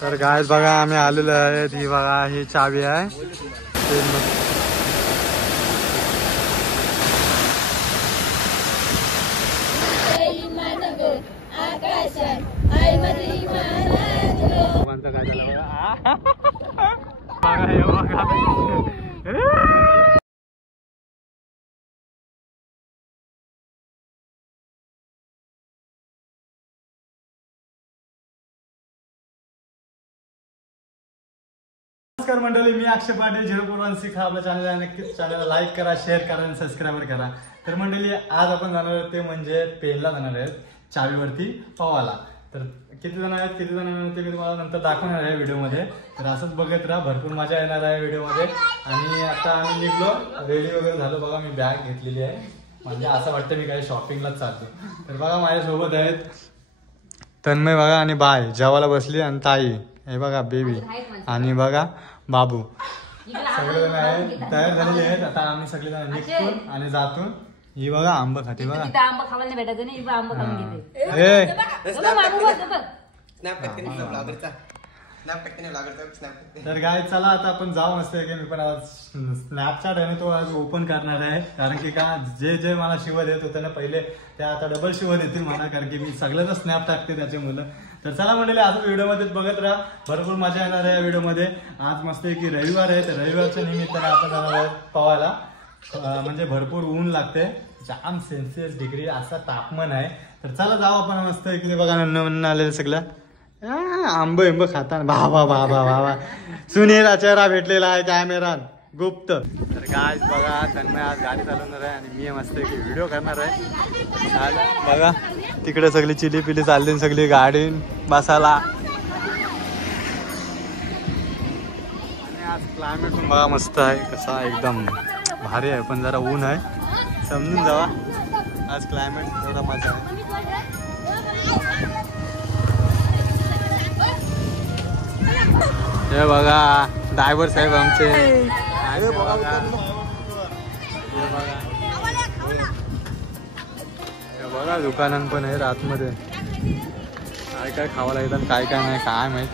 तर गायस बघा आम्ही आलेलो आहे, ही बघा ही चावी आहे। नमस्कार मंडळी, मी अक्षय पाटील 0416 आपल्या चॅनल आहे। नक्कीच चॅनलला लाईक करा, शेअर करा आणि सबस्क्राईब करा। तर मंडळी आज आपण जाणार आहोत ते म्हणजे पेनला जाणार आहेत, चावीवरती पवाला। तर किती जण आहेत ते मी तुम्हाला नंतर दाखवणार आहे व्हिडिओमध्ये। तर असंच बघत राहा, भरपूर मजा येणार आहे व्हिडिओमध्ये। आणि आता आम्ही निघलो, रेडी वगैरे झालो बघा, मी बॅग घेतलेली आहे, म्हणजे असं वाटतं मी काही शॉपिंगलाच चालतो। तर बघा माझ्यासोबत आहेत तन्मय बघा आणि बाय जेवायला बसली, आणि ताई हे बघा बेबी, आणि बघा बाबू, सगळेजण आहेत तयार झालेले आहेत। आता आम्ही सगळेजण निघतो आणि जातो। ही बघा आंबा खाते बघा, आंबा खावायला नाही भेटायचं नाही, आंबा खाऊन घेते। तर काय चला आता आपण जाऊ मस्त की मी पण आज स्नॅपचॅट आहे तो आज ओपन करणार आहे, कारण की का जे जे मला शिव देत होते ना पहिले ते आता डबल शिव देतील मला, कारण की मी सगळ्यांना स्नॅप टाकते त्याचे मुलं। तर चला मंडळी असंच व्हिडिओमध्ये बघत राहा, भरपूर मजा येणार आहे व्हिडिओमध्ये। आज मस्त की रविवार आहे, तर रविवारच्या निमित्ताने आपण जाणार आहोत पवायला, म्हणजे भरपूर ऊन लागते, जाम सेल्सिअस डिग्री असा तापमान आहे। तर चला जाऊ आपण मस्त की बघा नन्न आलेलं सगळं आंब इंब खाताना बाबा बाबा बाबा सुनील चेहरा भेटलेला आहे कॅमेरात गुप्त। तर गाइस बघा तन्मय आज गाडी चालवणार आहे आणि मी मस्त की व्हिडिओ करणार आहे। बघा तिकडे सगळी चिली पिली चालली, सगळी गाडी बसायला। आणि आज क्लायमेट पण बघा मस्त आहे, कसा एकदम भारी आहे, पण जरा ऊन आहे, समजून जावा आज क्लायमेट थोडा मजा आहे। हे बघा ड्रायव्हर साहेब आमचे, हे बघा दुकानात पण आहे आतमध्ये, काय काय खावायला येतात काय काय नाही काय माहित,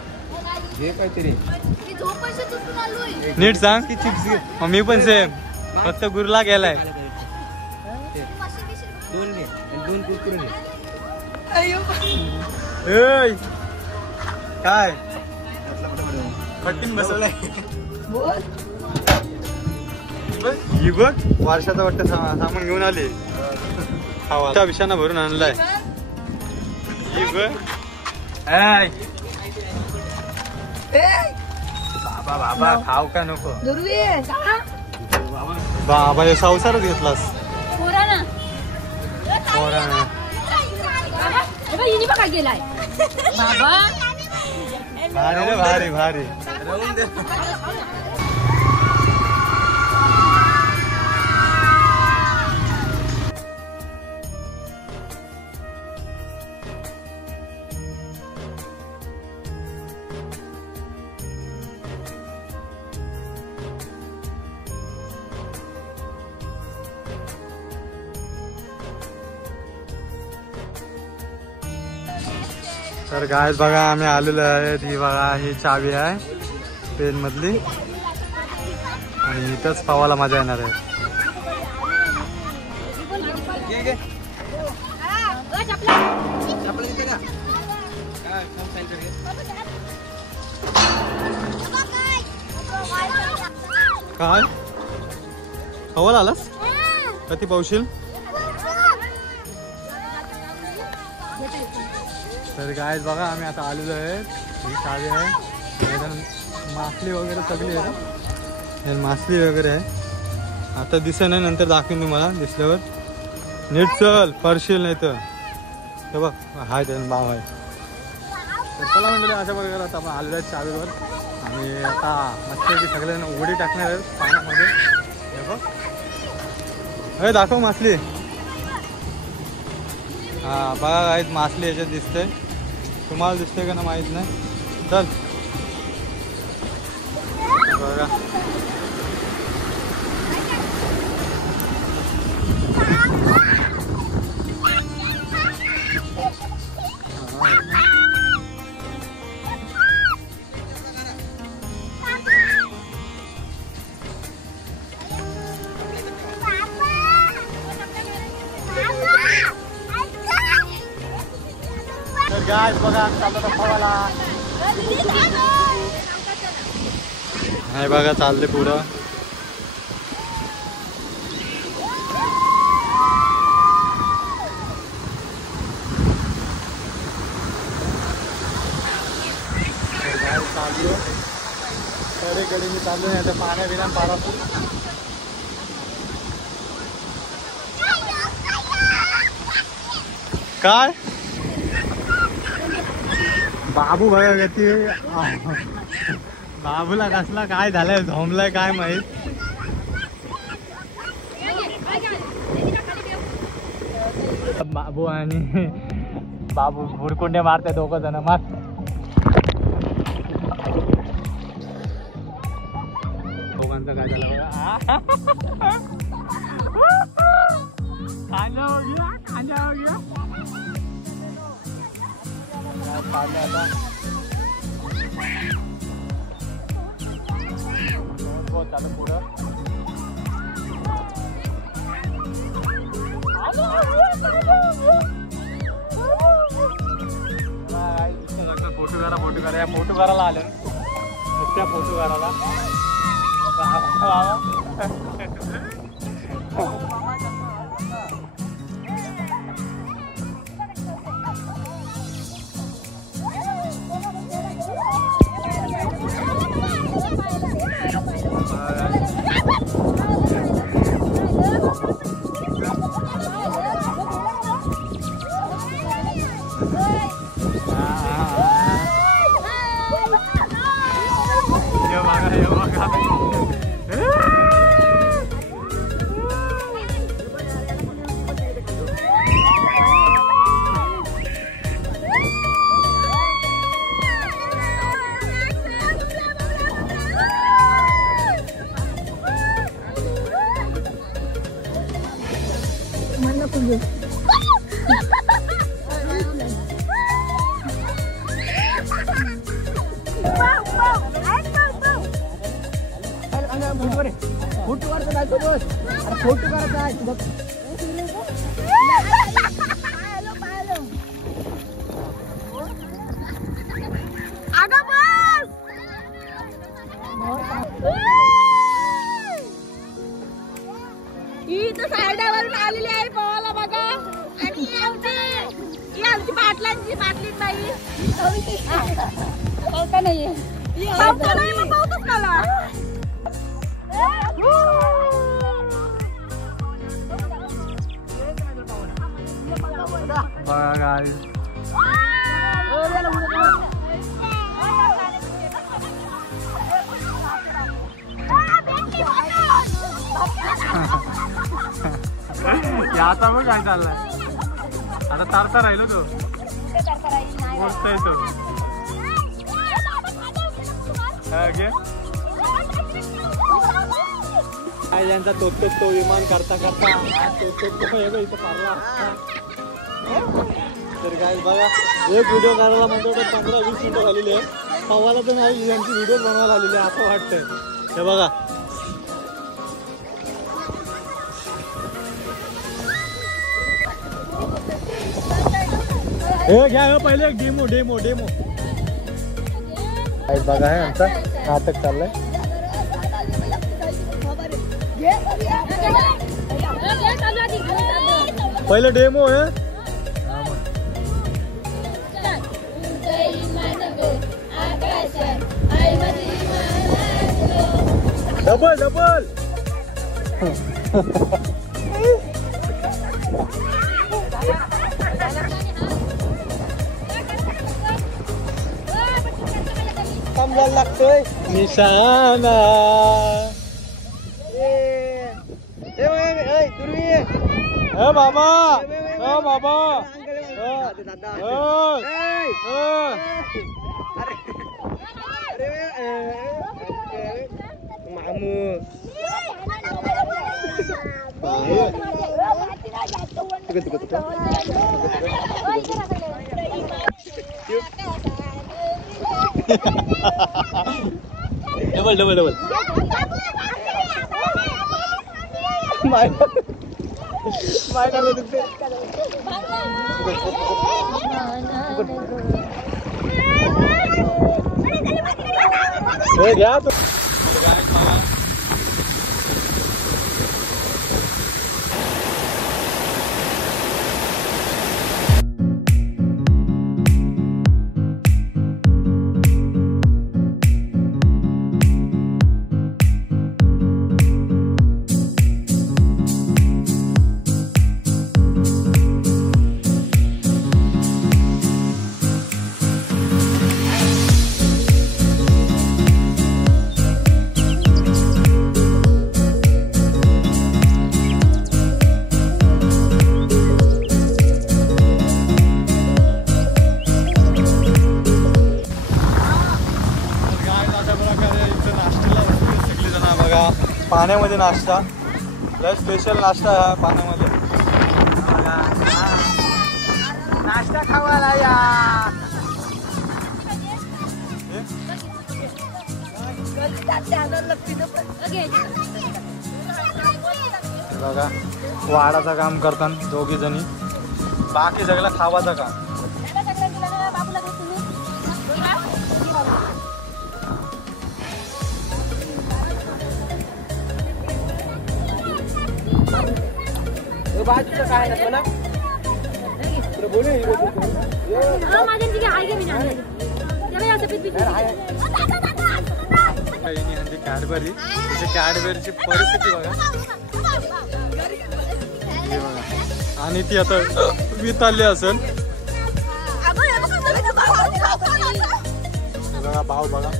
काहीतरी नीट सांग की चिप्स घे। मी पण सेम, फक्त गुरला गेलाय। काय पट्टीन बसवलाय ही बघ, वर्षाचा वाटतं सामान घेऊन आले, खावा विषाना भरून आणलाय ही बघ। बाबा बाबा खाऊ का नको बाबा, हे संसारच घेतलास गेलाय बाबा, भारी रे भारी भारी। तर गाइस बघा आम्ही आलेलो आहे, ही बघा ही चावी आहे पेन मधली, आणि इथंच पवायला मजा येणार आहे। काय पवायला आलास कधी पावशील? तर गाइस बघा आम्ही आता आलेलो आहे, ही चावी आहे, मासली वगैरे सगळी आहे, हे मासली वगैरे आहे, आता दिसत नाही, नंतर दाखवेन तुम्हाला दिसल्यावर। नीट चल पडशील नाही तर, हे बघ हाय त्यानं बाव आहे। तर चला म्हणजे अशा प्रकारे आता आपण आलेलो आहे चावीवर, आणि आता मस्त की सगळ्यांना उडी टाकणार आहेत पाण्यामध्ये। हे बघ हे दाखव मासली, हा बघा गाइस मासली याच्यात दिसते, तुम्हाला दिसते का ना माहित नाही। चल बघा तर गाय बघा चाललं पवाला नाही बघा चालले पुढं चालू कडेकडे मी चालू नाही आता पाण्या बिना पारा काय बाबू बघा गती बाबूला कसला काय झालंय झोंबलाय काय माहित बाबू आणि बाबू भुरकुंडे मारते दोघं जण मार दोघांचं काय झालं खांजा हो गया खांजा हो गया चालू पुढं फोटो करा या फोटो करायला आले नुसत्या फोटो करायला फोटो करायचा साईडावरून आलेली आहे पवाला बघा आणि आमची बाटलांची बाटली बाई का नाहीये पावतच मला बघा गाईस आता मग काय चाललाय आता तारता राहिलो तो बोलतोय तो काय यांचा तोच तो विमान करता करता इथं पारला तर काय बघा एक व्हिडिओ करायला म्हणतो तर 15-20 मिनिटं झालेली आहे पवाला तर नाही यांची व्हिडिओ बनवायला आलेली आहे असं वाटतंय हे बघा हे घ्या पहिले एक डेमो डेमो डेमो बघा आहे आमचा नाटक चाललंय पहिले डेमो आहे डबल डबल समजायला लागतोय निशाणा बाबा बाबा मामू डबल डबल डबल घ्या तू पाण्यामध्ये नाश्ता लय स्पेशल नाश्ता हा पाण्यामध्ये नाश्ता खावाला या बघा वाडाचं काम करतात दोघी जणी बाकी सगळं खावाचं काम बाजूचं काय नसतं ना कॅडबरी त्याच्या कॅडबरीची परिस्थिती बघा हे बघा आणि ती आता विताली असेल बघा भाव बघा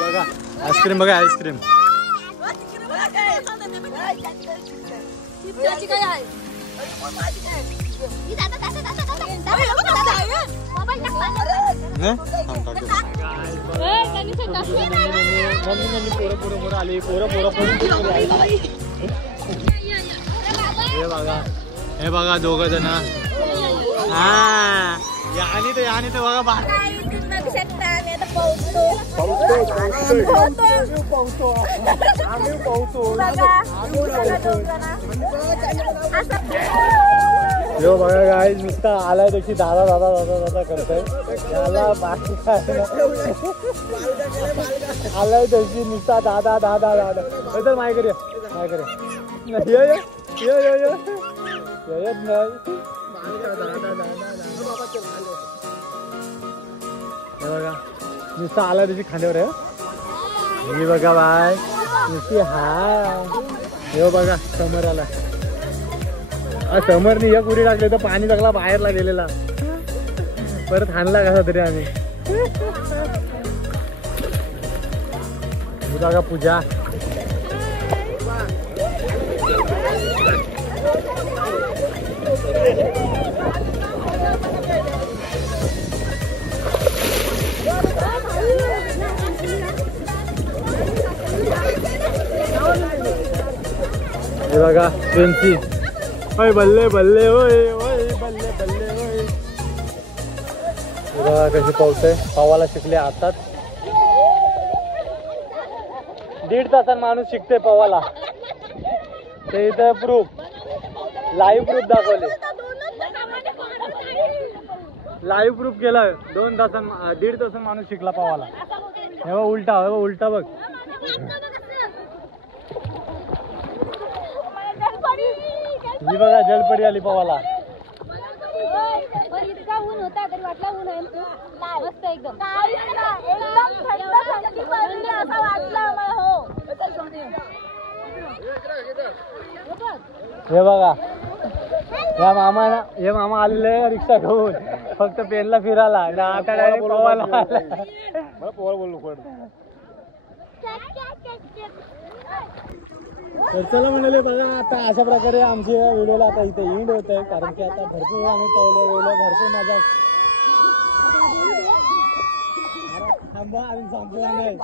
बघा आईस्क्रीम बघा आईस्क्रीम पोरं आली पोरं हे बघा दोघ जण हा यानी तर बघा बा यो बघा काय नुसता आलाय त्याची दादा दादा दादा दादा करतोय याला बाकी काय आलाय त्याची नुसता दादा दादा दादा तर माय करूया नाही बघा नुसता आला त्याची खांद्यावर आहे हे बघा बाय नुसती हा हे बघा समर आला समरने एक उडी टाकली तर पाणी सगळा बाहेरला गेलेला परत हाणला कसा तरी आम्ही बघा पूजा हे बघा ट्रेनची ओय बल्ले बल्ले ओय ओय बल्ले बल्ले ओय बघा कशी पावसाय पावाला शिकले आताच 1.5 तासात माणूस शिकते पवाला ते इथं प्रूफ लाईव्ह प्रूफ दाखवले लाईव्ह प्रूफ केला 2 तासात 1.5 तासात माणूस शिकला पवाला हे बघ उलटा बघ ही बघा जलपरी आली पवाला इतका ऊन होता तरी वाटला ऊन आहे मस्त एकदम हे बघा हे मामा आलेले रिक्षा घेऊन फक्त पेनला फिरायला आता डायरेक्ट पवाला बोललो तर चला म्हणाले बघा आता अशा प्रकारे आमच्या व्हिडिओला आता इथे एंड होत आहे कारण की आता भरपूर आम्ही पवलो भरपूर मजा थांबा आणि संपला नाही.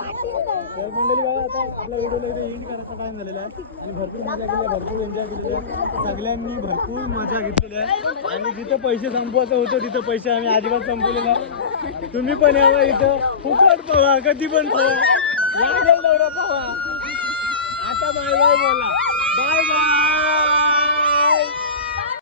तर मंडळी बघा आता आपल्या व्हिडिओला इथे एंड करायचा टाइम झालेला आहे आणि भरपूर मजा केली, भरपूर एन्जॉय केलेली आहे. सगळ्यांनी भरपूर मजा घेतलेली आहे आणि जिथं पैसे संपवायचं होतं तिथं पैसे आम्ही अजिबात संपवले नाही. तुम्ही पण यावं इथं, फुकट पवा, कधी पण पवा, लागेल तेवढं पवा. आता बाय बाय बोला, बाय बाय.